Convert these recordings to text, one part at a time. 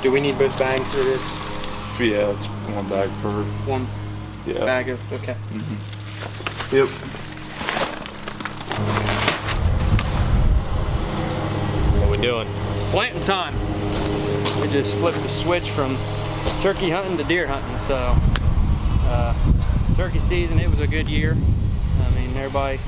Do we need both bags for this? Yeah, it's one bag per. One bag of, okay. Yep. What we doing? It's planting time. We just flipped the switch from turkey hunting to deer hunting. So turkey season, it was a good year. I mean, everybody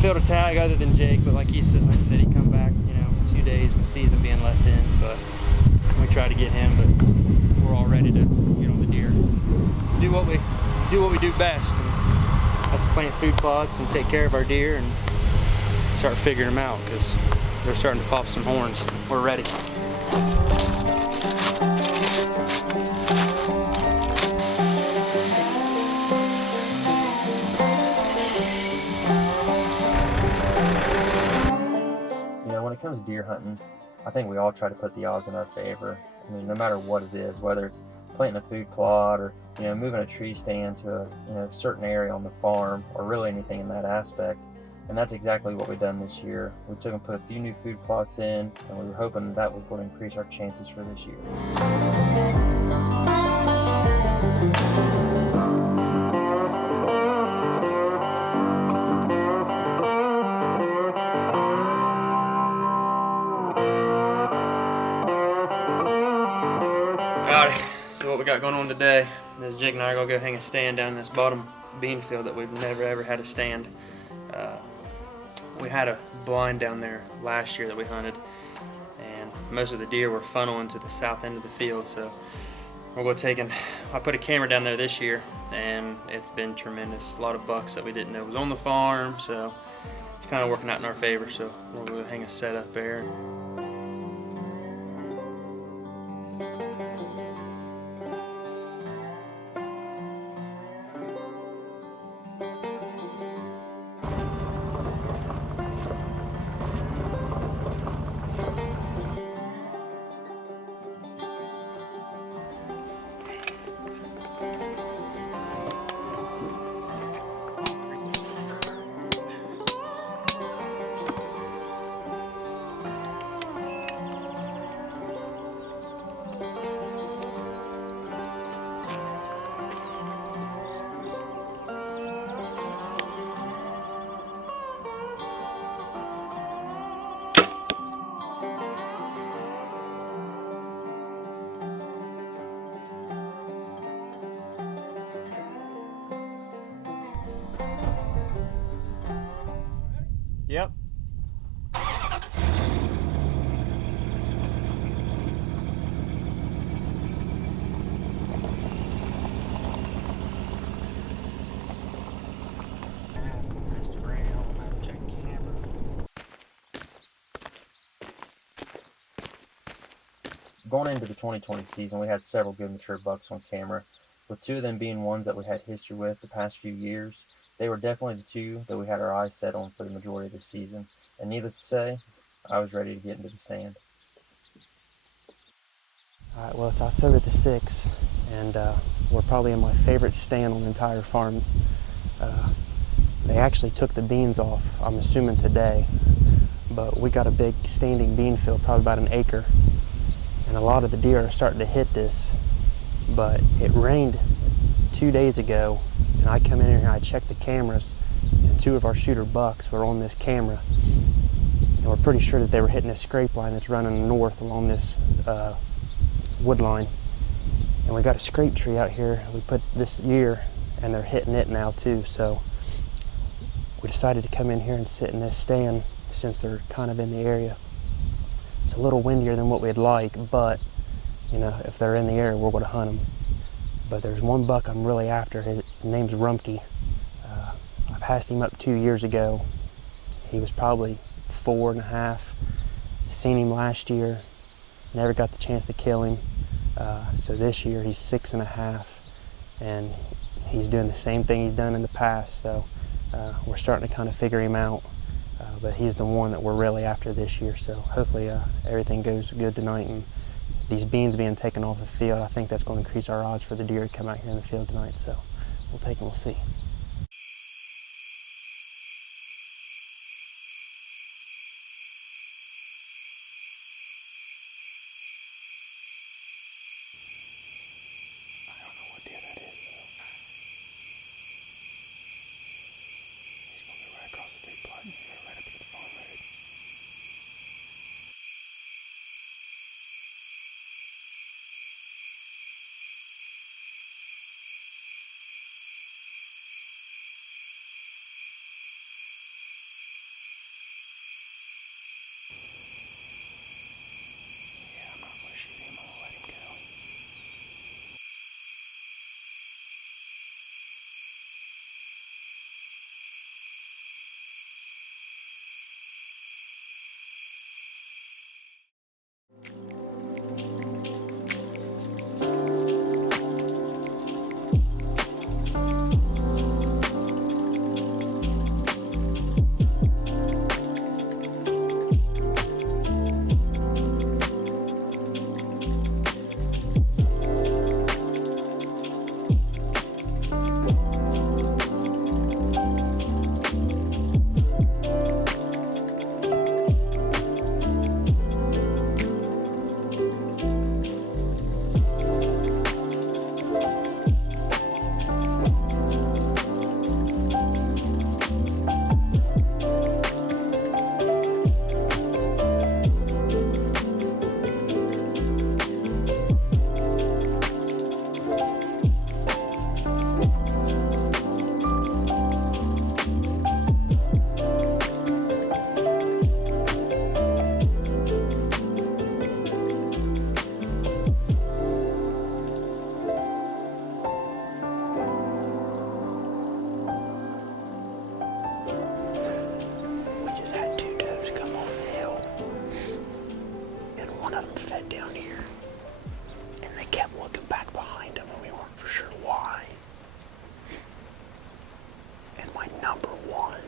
filled a tag other than Jake, but like I said, he come back, you know, 2 days with season being left in. But we tried to get him, but we're all ready to get on the deer. Do what we do best, and that's plant food plots and take care of our deer and start figuring them out, because they're starting to pop some horns. We're ready. You know, when it comes to deer hunting, I think we all try to put the odds in our favor. I mean, no matter what it is, whether it's planting a food plot or, you know, moving a tree stand to a, you know, certain area on the farm, or really anything in that aspect. And that's exactly what we've done this year. We took and put a few new food plots in, and we were hoping that was going to increase our chances for this year. Howdy. So what we got going on today is Jake and I are gonna go hang a stand down in this bottom bean field that we've never ever had a stand. We had a blind down there last year that we hunted, and most of the deer were funneling to the south end of the field. So we're going to take I put a camera down there this year, and it's been tremendous. A lot of bucks that we didn't know was on the farm, so it's kind of working out in our favor. So we're going to hang a set up there. Yep. Going into the 2020 season, we had several good mature bucks on camera, with 2 of them being ones that we had history with the past few years. They were definitely the 2 that we had our eyes set on for the majority of the season, and needless to say, I was ready to get into the stand. All right, well, it's October the 6th, and we're probably in my favorite stand on the entire farm. They actually took the beans off, I'm assuming today, but we got a big standing bean field, probably about an acre, and a lot of the deer are starting to hit this, but it rained 2 days ago, and I come in here and I checked the cameras, and 2 of our shooter bucks were on this camera, and we're pretty sure that they were hitting a scrape line that's running north along this wood line. And we got a scrape tree out here we put this year, and they're hitting it now too. So we decided to come in here and sit in this stand since they're kind of in the area. It's a little windier than what we'd like, but you know, if they're in the area, we're going to hunt them. but there's one buck I'm really after. His name's Rumpke. I passed him up 2 years ago. He was probably 4.5. Seen him last year, never got the chance to kill him. So this year he's 6.5, and he's doing the same thing he's done in the past. So we're starting to kind of figure him out. But he's the one that we're really after this year. So hopefully everything goes good tonight. And these beans being taken off the field, I think that's going to increase our odds for the deer to come out here in the field tonight. So we'll take and we'll see. I don't know what deer that is, though. He's going to be right across the big plot and right up at the farm road. Yeah, I'm not going to shoot him. I'm going to let him go. We just had 2 does come off the hill, and one of them fed down here, and they kept looking back behind them, and we weren't for sure why. And my number 1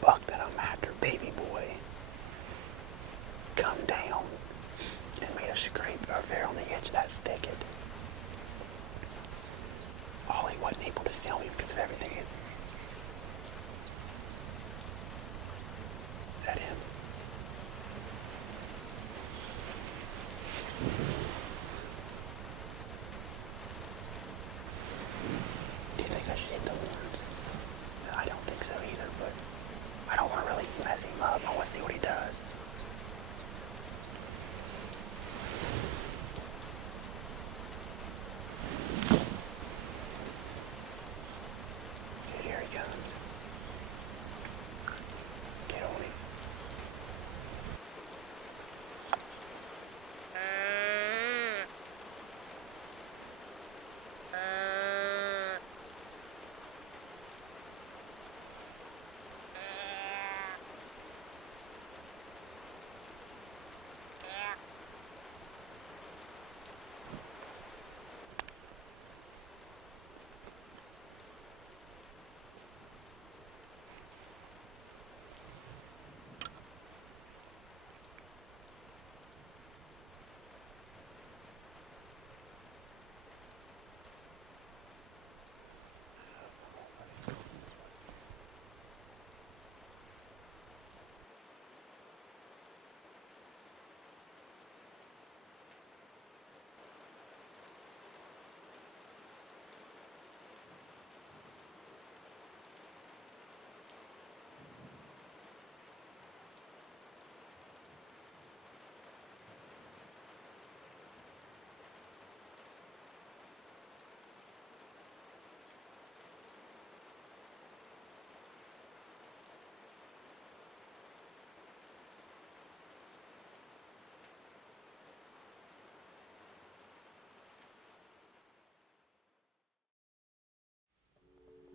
buck that I'm after, baby boy, come down and made a scrape over there on the edge of that thicket. Ollie wasn't able to film him because of everything. Is that him? Do you think I should hit the horns? I don't think so either, but I don't want to really mess him up. I want to see what he does.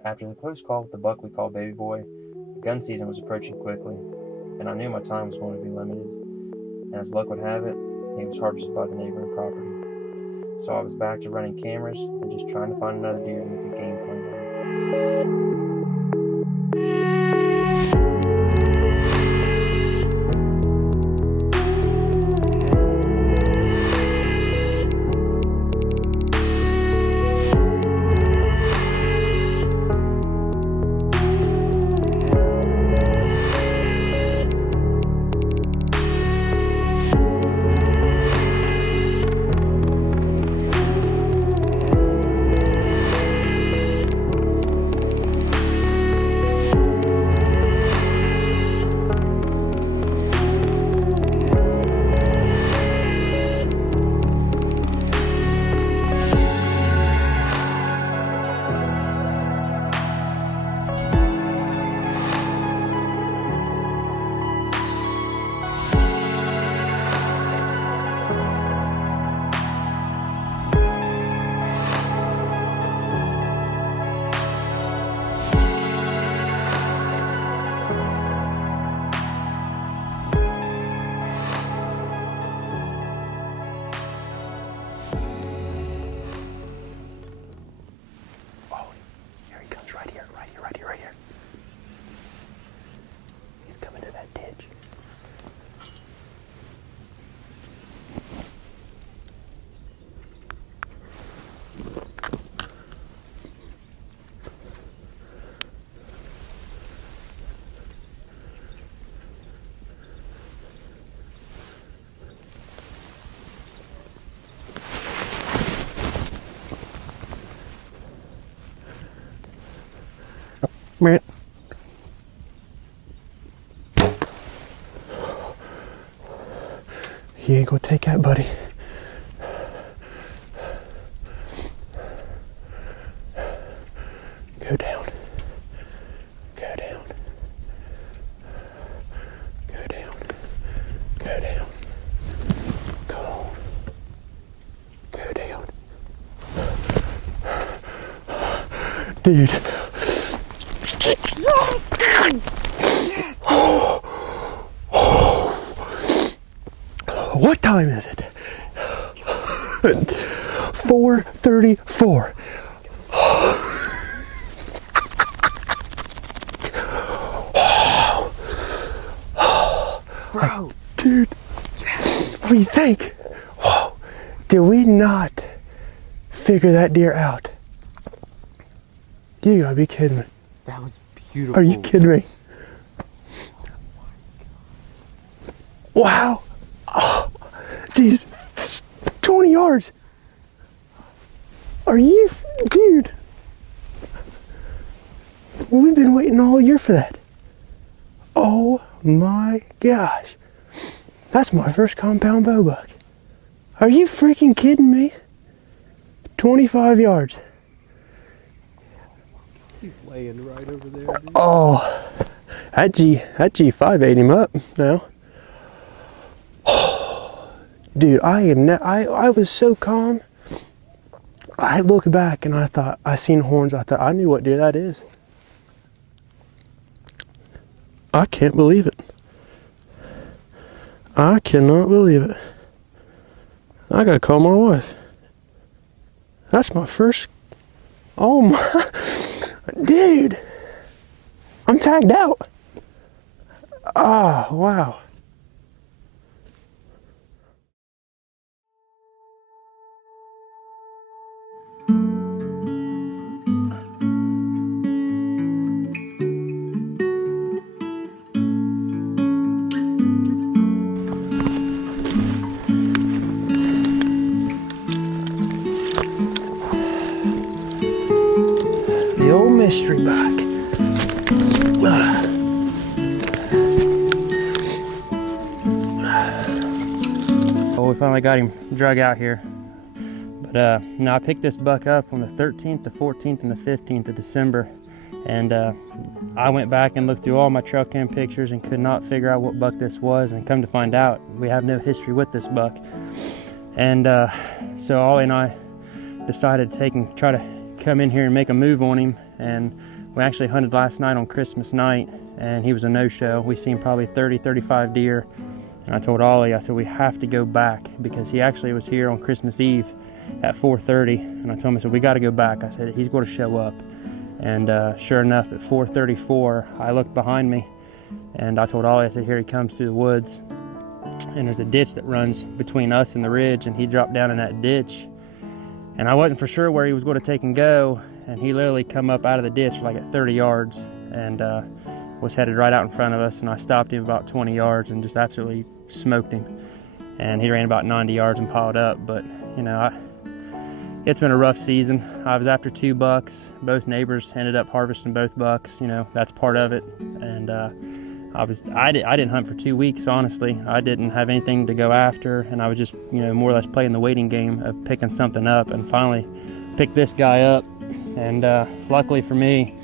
After the close call with the buck we call Baby Boy, gun season was approaching quickly, and I knew my time was going to be limited. And as luck would have it, he was harvested by the neighboring property. So I was back to running cameras and just trying to find another deer to make a game plan on. Brent. He ain't gonna take that, buddy. Go down. Go down. Go down. Go down. Go on. Go down. Dude. Yes! Yes! What time is it? 4:34. Bro. Dude, Yes. what do you think? Whoa. Did we not figure that deer out? You gotta be kidding me. That was beautiful. Are you kidding me? Wow. Oh, dude, it's 20 yards. Are you, dude? We've been waiting all year for that. Oh my gosh. That's my first compound bow buck. Are you freaking kidding me? 25 yards. He's laying right over there, dude. Oh, that G5 ate him up now. Dude, I was so calm. I looked back and I thought, I seen horns. I thought, I knew what deer that is. I can't believe it. I cannot believe it. I gotta call my wife. That's my first, oh my, dude. I'm tagged out. Ah, wow. The old mystery buck. Well, we finally got him drug out here. But now I picked this buck up on the 13th, the 14th, and the 15th of December. And I went back and looked through all my trail cam pictures and could not figure out what buck this was. And come to find out, we have no history with this buck. And so Ollie and I decided to try to come in here and make a move on him. And We actually hunted last night on Christmas night, and he was a no-show. We seen probably 30, 35 deer. And I told Ollie, I said, we have to go back, because he actually was here on Christmas Eve at 4:30. And I told him, I said, we got to go back. I said, he's going to show up. And sure enough, at 4:34, I looked behind me, and I told Ollie, I said, here he comes through the woods. And there's a ditch that runs between us and the ridge, and he dropped down in that ditch. And I wasn't for sure where he was going to take and go. And he literally come up out of the ditch like at 30 yards and was headed right out in front of us. And I stopped him about 20 yards and just absolutely smoked him. And he ran about 90 yards and piled up. But, you know, it's been a rough season. I was after 2 bucks. Both neighbors ended up harvesting both bucks. You know, that's part of it. And I didn't hunt for 2 weeks, honestly. I didn't have anything to go after. And I was just, you know, more or less playing the waiting game of picking something up. And finally picked this guy up. And luckily for me,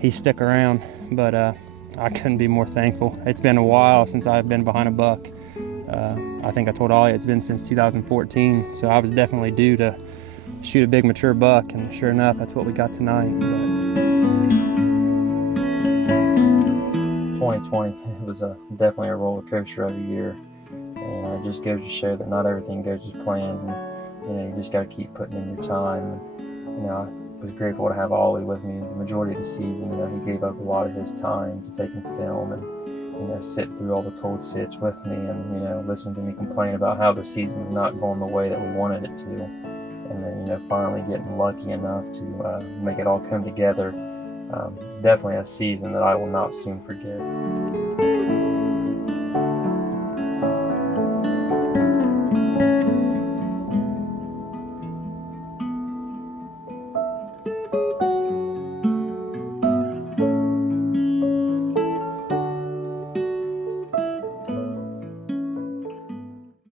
he stuck around, but I couldn't be more thankful. It's been a while since I've been behind a buck. I think I told Ollie it's been since 2014, so I was definitely due to shoot a big mature buck, and sure enough, that's what we got tonight. But 2020 was definitely a roller coaster of a year, and it just goes to show that not everything goes as planned. And, you know, you just got to keep putting in your time. And, you know, I was grateful to have Ollie with me the majority of the season. You know, he gave up a lot of his time to take and film and, you know, sit through all the cold sits with me and, you know, listen to me complain about how the season was not going the way that we wanted it to. And then, you know, finally getting lucky enough to make it all come together. Definitely a season that I will not soon forget.